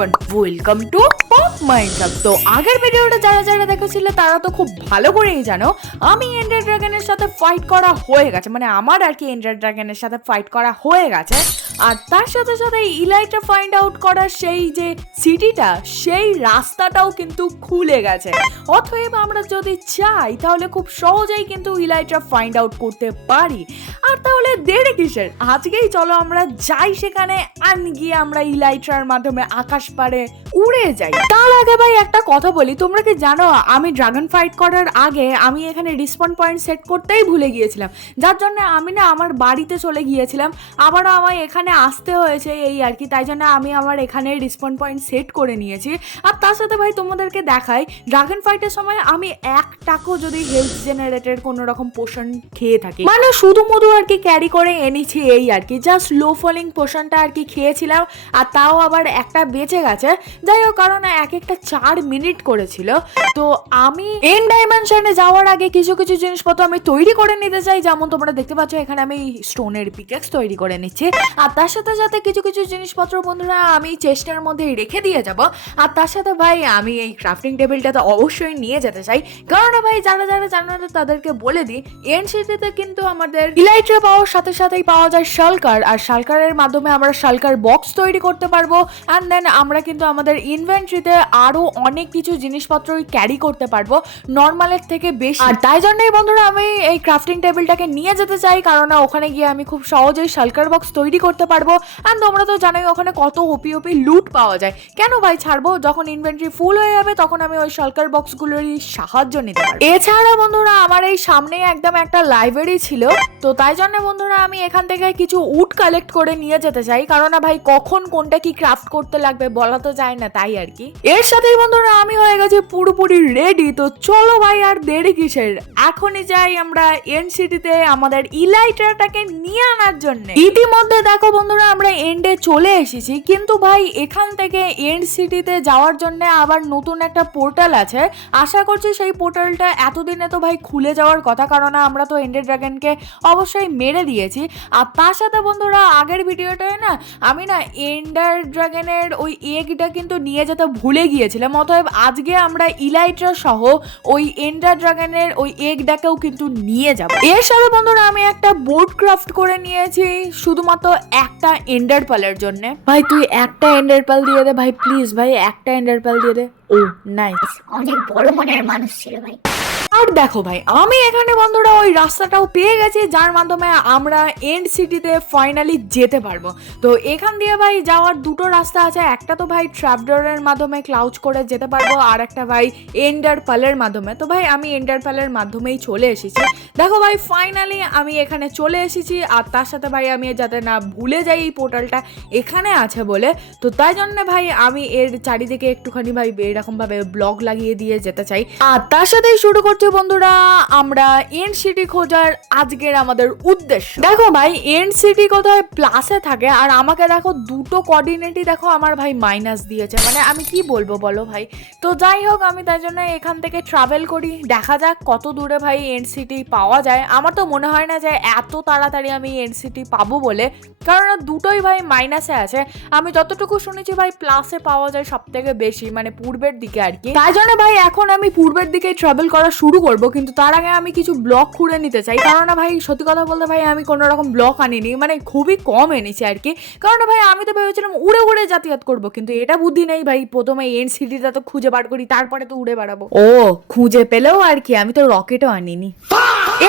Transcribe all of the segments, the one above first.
Everyone, welcome to pop Minecraft. তো আগের ভিডিওটা যারা যারা দেখেছিলে তারা তো খুব ভালো করেই জানো আমি এন্ডার ড্রাগনের সাথে ফাইট করা হয়ে গেছে, মানে আমার আর কি এন্ডার ড্রাগনের সাথে ফাইট করা হয়ে গেছে। আর তার সাথে সাথে ইলাইট্রা ফাইন্ড আউট করার সেই যে সিটিটা, সেই রাস্তাটাও কিন্তু খুলে গেছে। অতএব আমরা যদি চাই তাহলে খুব সহজেই কিন্তু ইলাইট্রা ফাইন্ড আউট করতে পারি। আর তাহলে দেরি কিসের, আজকেই চলো আমরা যাই সেখানে, আর গিয়ে আমরা ইলাইট্রার মাধ্যমে আকাশ পারে উড়ে যাই। তার আগে ভাই একটা কথা বলি, তোমরা কি জানো আমি ড্রাগন ফাইট করার আগে আমি এখানে রিসপন পয়েন্ট সেট করতেই ভুলে গিয়েছিলাম, যার জন্য আমি না আমার বাড়িতে চলে গিয়েছিলাম, আবারও আমার এখানে আসতে হয়েছে এই আর কি। তাই জন্য আমি আমার এখানে রিসপন পয়েন্ট সেট করে নিয়েছি। আর তার সাথে ভাই তোমাদেরকে দেখাই, ড্রাগন ফাইটের সময় আমি এক টাকাও যদি হেলথ জেনারেটেড কোনো রকম পোশন খেয়ে থাকি, মানে শুধু মধু আর কি ক্যারি করে এনেছি এই আর কি, জাস্ট লো ফলিং পোশনটা আর কি খেয়েছিলাম, আর তাও আবার একটা বেঁচে গেছে। যাই হোক, কারণ এক একটা 4 মিনিট করেছিল। তো আমি এন্ড ডাইমেনশনে যাওয়ার আগে কিছু কিছু জিনিসপত্র আমি তৈরি করে নিতে চাই, যেমন তোমরা দেখতে পাচ্ছ এখানে আমি স্টোনের পিকেক্স তৈরি করে নিচ্ছি। আর তার সাথে সাথে কিছু কিছু জিনিসপত্র বন্ধুরা আমি চেস্টের মধ্যে রেখে দিয়ে যাব। আর তার সাথে ভাই আমি এই ক্রাফটিং টেবিলটা তো অবশ্যই নিয়ে যেতে চাই, কারণ ভাই যারা যারা জানো না তাদেরকে বলে দিই, এন্ড সিটিতে কিন্তু আমাদের ইলাইট্রা পাওয়ার সাথে সাথেই পাওয়া যায় শালকার, আর শালকারের মাধ্যমে আমরা শালকার বক্স তৈরি করতে পারবো। অ্যান্ড দেন আমরা কিন্তু আমাদের ইনভেন্টরিতে আরো অনেক কিছু জিনিসপত্র ক্যারি করতে পারবো নর্মালের থেকে বেশি। আর তাই জন্যই বন্ধুরা আমি এই ক্রাফটিং টেবিলটাকে নিয়ে যেতে চাই, কারণ ওখানে গিয়ে আমি খুব সহজেই শালকার বক্স তৈরি করতে পারবো। অ্যান্ড তোমরা তো জানোই ওখানে কত ওপি ওপি লুট পাওয়া যায়। কেন ভাই ছাড়বো, যখন ইনভেন্টরি ফুল হয়ে যাবে তখন আমি ওই শালকার বক্সগুলোরই সাহায্য নিতে পারবো। এছাড়া বন্ধুরা আমার এই সামনে একদম একটা লাইব্রেরি ছিল, তো তাই জন্য বন্ধুরা আমি এখান থেকে কিছু উড কালেক্ট করে নিয়ে যেতে চাই, কারণ ভাই কখন কোনটা কি ক্রাফট করতে লাগবে বলা তো যায় না, তাই আর কি। এর সাথেই বন্ধুরা আমি হয়ে গেছি পুরোপুরি রেডি। তো চলো ভাই আর দেরি কিসের, এখনই যাই আমরা এন্ড সিটিতে আমাদের ইলাইট্রাটাকে নিয়ে আনার জন্য। ইতিমধ্যে দেখো বন্ধুরা আমরা এন্ডে চলে এসেছি, কিন্তু ভাই এখান থেকে এন্ড সিটিতে যাওয়ার জন্য আবার নতুন একটা পোর্টাল আছে। আশা করছি সেই পোর্টালটা এতদিনে তো ভাই খুলে যাওয়ার কথা, কারণ আমরা তো এন্ডার ড্রাগনকে অবশ্যই মেরে দিয়েছি। আর তার সাথে বন্ধুরা আগের ভিডিওটায় না আমি না এন্ডার ড্রাগনের ওই এগটা কিন্তু নিয়ে যেতে ভুলে গিয়েছিলাম। অতএব আজকে আমরা ইলাইট্রা সহ ওই এন্ডার ড্রাগনের ওই এগটাকেও কিন্তু নিয়ে যাব। এর সাথে বন্ধুরা আমি একটা বোর্ড ক্রাফট করে নিয়েছি শুধুমাত্র একটা এন্ডার পালের জন্য। ভাই তুই একটা এন্ডার পাল দিয়ে দে ভাই, প্লিজ ভাই একটা এন্ডার পাল দিয়ে দে। ও নাইস, অনেক বড় মনের মানুষ ছিল ভাই। আর দেখো ভাই আমি এখানে বন্ধুরা ওই রাস্তাটাও পেয়ে গেছি, যার মাধ্যমে আমরা এন্ড সিটিতে ফাইনালি যেতে পারবো। তো এখান দিয়ে ভাই যাওয়ার দুটো রাস্তা আছে, একটা তো ভাই ট্র্যাপডোরের মাধ্যমে ক্লাউচ করে যেতে পারবো, আর একটা ভাই এন্ডার পালের মাধ্যমে। তো ভাই আমি এন্ডার পালের মাধ্যমেই চলে এসেছি। দেখো ভাই ফাইনালি আমি এখানে চলে এসেছি। আর তার সাথে ভাই আমি যাতে না ভুলে যাই এই পোর্টালটা এখানে আছে বলে, তো তাই জন্য ভাই আমি এর চারিদিকে একটুখানি ভাই এরকম ভাবে ব্লক লাগিয়ে দিয়ে যেতে চাই। আর তার সাথেই শুরু করছি বন্ধুরা আমরা এন্ড সিটি খোঁজার আজকের আমাদের উদ্দেশ্য। দেখো ভাই এন্ড সিটি কোথায় প্লাসে থাকে, আর আমাকে দেখো দুটো কোঅর্ডিনেটই দেখো আমার ভাই মাইনাস দিয়েছে, মানে আমি কি বলবো বলো ভাই। তো যাই হোক আমি তাই জন্য এখান থেকে ট্রাভেল করি, দেখা যাক কত দূরে ভাই এন্ড সিটি পাওয়া যায়। আমার তো মনে হয় না যে এত তাড়াতাড়ি আমি এন্ড সিটি পাবো বলে, কারণ দুটোই ভাই মাইনাসে আছে। আমি যতটুকু শুনেছি ভাই প্লাসে পাওয়া যায় সব থেকে বেশি, মানে পূর্বের দিকে আর কি। তাই জন্য ভাই এখন আমি পূর্বের দিকে ট্রাভেল করা শুরু করবো, কিন্তু তার আগে আমি কিছু ব্লক খুঁড়ে নিতে চাই, কারণ ভাই সত্যি কথা বলতে ভাই আমি কোনো রকম ব্লক আনিনি, মানে খুবই কম এনেছি আর কি। কারণ ভাই আমি তো ভেবেছিলাম উড়ে উড়ে যাতায়াত করবো, কিন্তু এটা বুদ্ধি নেই ভাই, প্রথমে এন্ড সিটিটা তো খুঁজে বার করি তারপরে তো উড়ে বেড়াবো। ও খুঁজে পেলেও আর কি, আমি তো রকেটও আনিনি।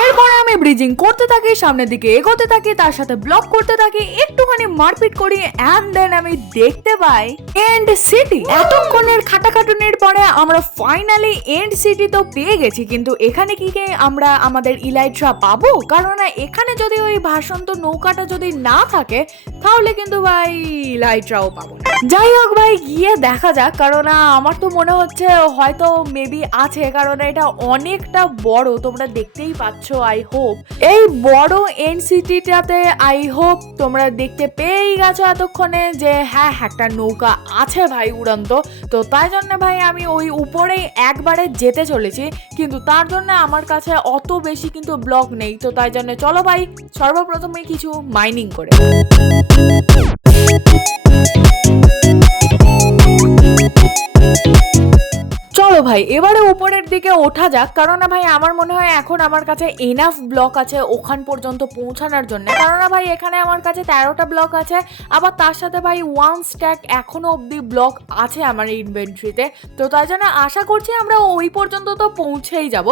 এরপরে আমি ব্রিজিং করতে থাকি, সামনের দিকে এগোতে থাকি, তার সাথে ব্লক করতে থাকি, একটুখানি মারপিট করি, এন্ড দেন আমি দেখতে পাই এন্ড সিটি। এতক্ষণের খাটাখাটুনির পরে আমরা ফাইনালি এন্ড সিটি তো পেয়ে গেছি, কিন্তু এখানে কি আমরা আমাদের ইলাইট্রা পাবো? কারণ এখানে যদি ওই ভাসন্ত নৌকাটা যদি না থাকে তাহলে কিন্তু ভাই ইলাইট্রাও পাবো না। যাই হোক ভাই গিয়ে দেখা যাক, কারণ আমার তো মনে হচ্ছে হয়তো মেবি আছে, কারণ এটা অনেকটা বড়, তোমরা দেখতেই পাচ্ছ। আই হোপ এই বড় এন্ড সিটিটাতে আই হোপ তোমরা দেখতে পেয়েই গেছো এতক্ষণে যে হ্যাঁ একটা নৌকা আছে ভাই উড়ন্ত। তো তাই জন্য ভাই আমি ওই উপরেই একবারে যেতে চলেছি, কিন্তু তার জন্য আমার কাছে অত বেশি কিন্তু ব্লক নেই। তো তাই জন্য চলো ভাই সর্বপ্রথমে কিছু মাইনিং করে ভাই এবারে উপরের দিকে ওঠা যাক, কারণ না ভাই আমার মনে হয় এখন আমার কাছে এনাফ ব্লক আছে ওখান পর্যন্ত পৌঁছানোর জন্য। কারণ না ভাই এখানে আমার কাছে 13টা ব্লক আছে, আবার তার সাথে ভাই 1 স্ট্যাক এখনো অবধি ব্লক আছে আমার ইনভেন্টরিতে। তো তাই জন্য আশা করছি আমরা ওই পর্যন্ত তো পৌঁছেই যাব।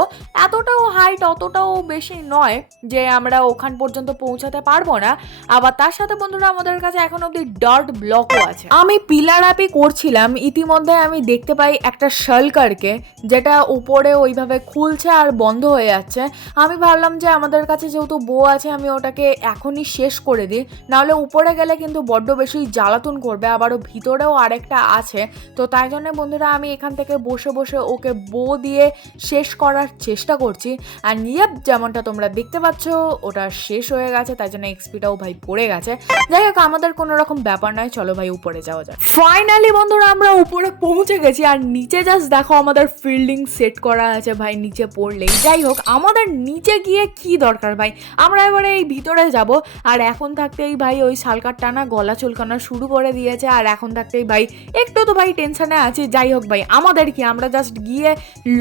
এতটাও হাইট অতটাও বেশি নয় যে আমরা ওখান পর্যন্ত পৌঁছাতে পারবো না। আবার তার সাথে বন্ধুরা আমাদের কাছে এখন অবধি ডার্ট ব্লকও আছে। আমি পিলার আপই করছিলাম, ইতিমধ্যে আমি দেখতে পাই একটা শালকারকে, যেটা উপরে ওইভাবে খুলছে আর বন্ধ হয়ে যাচ্ছে। আমি ভাবলাম যে আমাদের কাছে যেহেতু বউ আছে আমি ওটাকে এখনই শেষ করে দিই, নাহলে উপরে গেলে কিন্তু বড্ড বেশি জ্বালাতন করবে, আবারও ভিতরেও আরেকটা আছে। তো তাই জন্য বন্ধুরা আমি এখান থেকে বসে বসে ওকে বউ দিয়ে শেষ করার চেষ্টা করছি। আর ইয়াপ, যেমনটা তোমরা দেখতে পাচ্ছ ওটা শেষ হয়ে গেছে, তাই জন্য এক্সপিটাও ভাই পড়ে গেছে। যাই হোক আমাদের কোনো রকম ব্যাপার নয়, চলো ভাই উপরে যাওয়া যায়। ফাইনালি বন্ধুরা আমরা উপরে পৌঁছে গেছি, আর নিচে জাস্ট দেখো আমাদের ফিল্ডিং সেট করা আছে ভাই নিচে পড়লেই। যাই হোক আমাদের নিচে গিয়ে কি দরকার ভাই, আমরা এবারে এই ভিতরে যাব। আর এখন থাকতেই ভাই ওই শালকার টানা গলা চুলকানো শুরু করে দিয়েছে, আর এখন থাকতেই ভাই একটু তো ভাই টেনশনে আছি। যাই হোক ভাই আমাদের কি, আমরা জাস্ট গিয়ে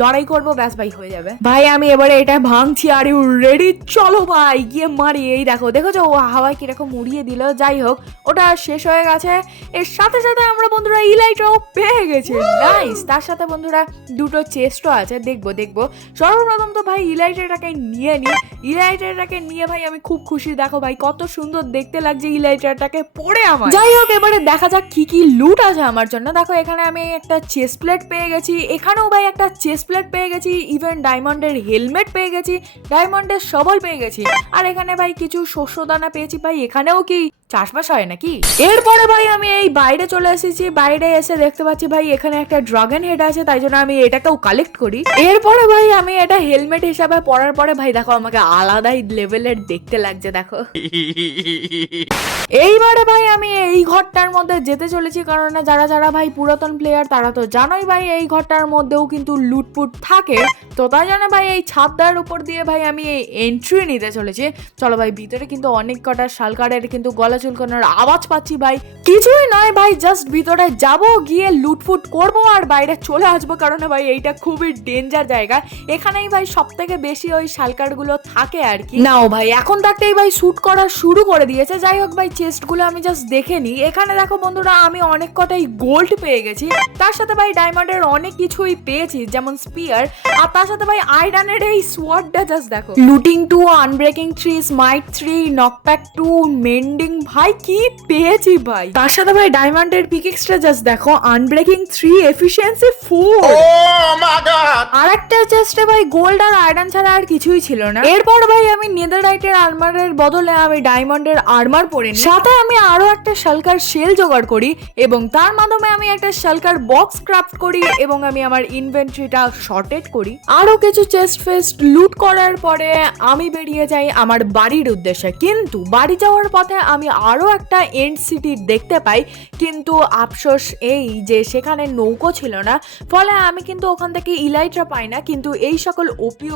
লড়াই করবো, ব্যাস ভাই হয়ে যাবে। ভাই আমি এবারে এটা ভাঙছি, আর ইউ রেডি? চলো ভাই গিয়ে মারি। এই দেখো দেখেছো ও হাওয়ায় কিরকম উড়িয়ে দিল। যাই হোক ওটা শেষ হয়ে গেছে। এর সাথে সাথে আমরা বন্ধুরা ইলাইট্রাও পেয়ে গেছি, নাইস। তার সাথে বন্ধুরা দুটো চেস্টও আছে, দেখবো। সর্বপ্রথম তো ভাই ইলাইট্রাটাকে নিয়ে নিই। ইলাইট্রাটাকে নিয়ে ভাই আমি খুব খুশি, দেখো ভাই কত সুন্দর দেখতে লাগছে ইলাইট্রাটাকে পরে আমার। যাই হোক এবারে দেখা যাক কি কি লুট আছে আমার জন্য। দেখো এখানে আমি একটা চেস্ট প্লেট পেয়ে গেছি, এখানেও ভাই একটা চেস্ট প্লেট পেয়ে গেছি, ইভেন ডায়মন্ডের হেলমেট পেয়ে গেছি, ডায়মন্ডের সবল পেয়ে গেছি। আর এখানে ভাই কিছু শস্য দানা পেয়েছি। ভাই এখানেও কি চাষবাস হয় নাকি? এরপরে ভাই আমি এই বাইরে চলে এসেছি, বাইরে এসে দেখতে পাচ্ছি ভাই এখানে একটা ড্রাগন হেড আছে, তাই জন্য আমি এটাকেও কালেক্ট করি। এরপরে ভাই আমি এটা হেলমেট হিসাবে পরার পরে ভাই দেখো আমাকে আলাদাই লেভেলের দেখতে লাগছে, দেখো। এইবারে ভাই আমি এই ঘরটার মধ্যে যেতে চলেছি, কারণ যারা ভাই পুরাতন প্লেয়ার তারা তো জানোই ভাই এই ঘরটার মধ্যেও কিন্তু লুটপুট থাকে। তো তাই জন্য ভাই এই ছাদটার উপর দিয়ে ভাই আমি এই এন্ট্রি নিতে চলেছি। চলো ভাই ভিতরে কিন্তু অনেক কটা শালকারের কিন্তু গলা চুলকানোর আওয়াজ পাচ্ছি ভাই। কিছুই নয় ভাই, জাস্ট ভিতরে যাব, গিয়ে লুটফুট করব আর বাইরে চলে আসবো, কারণ ভাই এইটা খুবই ডেঞ্জার জায়গা। এখানেই ভাই সব থেকে বেশি ওই শালকারগুলো থাকে আর কি। নাও ভাই এখন থাকতেই ভাই শুট করা শুরু করে দিয়েছে। যাই হোক ভাই চেস্টগুলো আমি জাস্ট দেখে নিই। এখানে দেখো বন্ধুরা আমি অনেক কটাই গোল্ড পেয়ে গেছি, তার সাথে ভাই ডায়মন্ডের অনেক কিছুই পেয়েছি, যেমন স্পিয়ার, আর তার সাথে ভাই আয়রনের এই সোয়ার্ডটা জাস্ট দেখো। লুটিং 2, আনব্রেকিং 3, স্মাইট 3, নকপ্যাক 2, মেন্ডিং, ভাই কি পেয়েছি ভাই। তার সাথে ভাই ডায়মন্ডের পিকেক্সটা জাস্ট দেখো, আনব্রেকিং 3, এফিশিয়েন্সি 4। আর একটা চেস্টে ভাই গোল্ড আর আয়রন ছাড়া আর কিছুই ছিল না। এরপর ভাই আমি নেদাররাইটের আর্মারের বদলে আমি ডায়মন্ডের আর্মার পরে নিই, সাথে আমি আরো একটা শালকার শেল জোগাড় করি, এবং তার মাধ্যমে আমি একটা শালকার বক্স ক্রাফট করি, এবং আমি আমার ইনভেন্টরিটা শর্টেড করি। আরো কিছু চেস্ট ফেস্ট লুট করার পরে আমি বেরিয়ে যাই আমার বাড়ির উদ্দেশ্যে। কিন্তু বাড়ি যাওয়ার পথে আমি আরো একটা এন্ড সিটি দেখতে পাই, কিন্তু আফসোস এই যে সেখানে নৌকো ছিল না, ফলে আমি কিন্তু ওখান থেকে ইলাইট্রা পাই না, কিন্তু এই সকল ওপি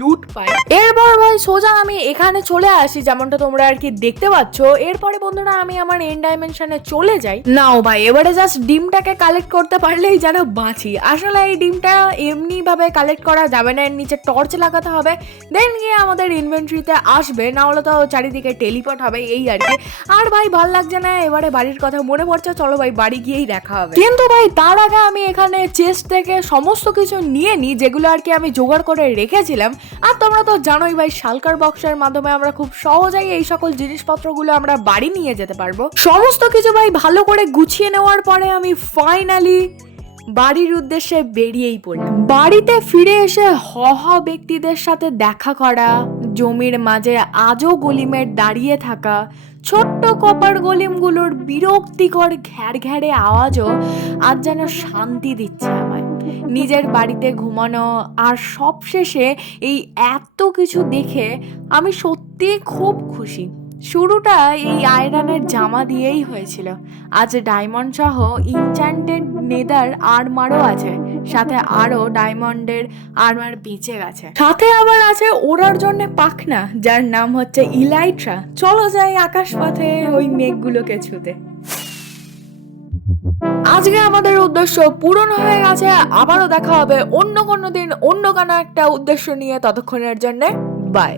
লুট পাই। এরপর ভাই সোজা আমি এখানে চলে আসি, যেমনটা তোমরা আর কি দেখতে পাচ্ছ। এরপরে বন্ধুরা আমি আমার এন্ড ডাইমেনশনে চলে যাই। নাও ভাই এবারে জাস্ট ডিমটাকে কালেক্ট করতে পারলেই যেন বাঁচি। আসলে এই ডিমটা এমনি ভাবে কালেক্ট করা যাবে না, এর নিচে টর্চ লাগাতে হবে, দেন গিয়ে আমাদের ইনভেন্টরিতে আসবে, না হলে তো চারিদিকে টেলিপোর্ট হবে, এই আর কি। আর ভাই ভাল লাগছে না, এবারে বাড়ির কথা মনে পড়ছে, চলো ভাই বাড়ি গিয়েই দেখা হবে। কিন্তু ভাই তার আগে আমি এখানে চেস্ট থেকে সমস্ত কিছু নিয়ে নিই, যেগুলো আর কি আমি জোগাড় করে রেখেছিলাম। আর তোমরা তো জানোই ভাই শালকার বক্সের মাধ্যমে আমরা খুব সহজেই এই সকল জিনিসপত্রগুলো আমরা বাড়ি নিয়ে যেতে পারবো। সমস্ত কিছু ভাই ভালো করে গুছিয়ে নেওয়ার পরে আমি ফাইনালি বাড়ির উদ্দেশ্যে বেরিয়েই পড়লাম। বাড়িতে ফিরে এসে ব্যক্তিদের সাথে দেখা করা, জমির মাঝে আজও গলিমের দাঁড়িয়ে থাকা, ছোট্ট কপার গলিমগুলোর বিরক্তিকর ঘ্যাড়ঘ্যাড়ে আওয়াজও আজ যেন শান্তি দিচ্ছে আমায়। নিজের বাড়িতে ঘুমানো, আর সবশেষে এই এত কিছু দেখে আমি সত্যিই খুব খুশি। শুরুটা এই আয়রনের জামা দিয়েই হয়েছিল, আজ ডায়মন্ড সহ ইনচ্যান্টেড নেদার আর্মারও আছে, সাথে আরো ডায়মন্ডের আর্মার বেঁচে গেছে, সাথে আবার আছে ওড়ার জন্য পাখনা, যার নাম হচ্ছে ইলাইট্রা। চলো যাই আকাশ পথে ওই মেঘগুলোকে ছুতে। আজকে আমাদের উদ্দেশ্য পূরণ হয়ে গেছে। আবারও দেখা হবে অন্য কোনো দিন অন্য কোনো একটা উদ্দেশ্য নিয়ে। ততক্ষণের জন্য বাই।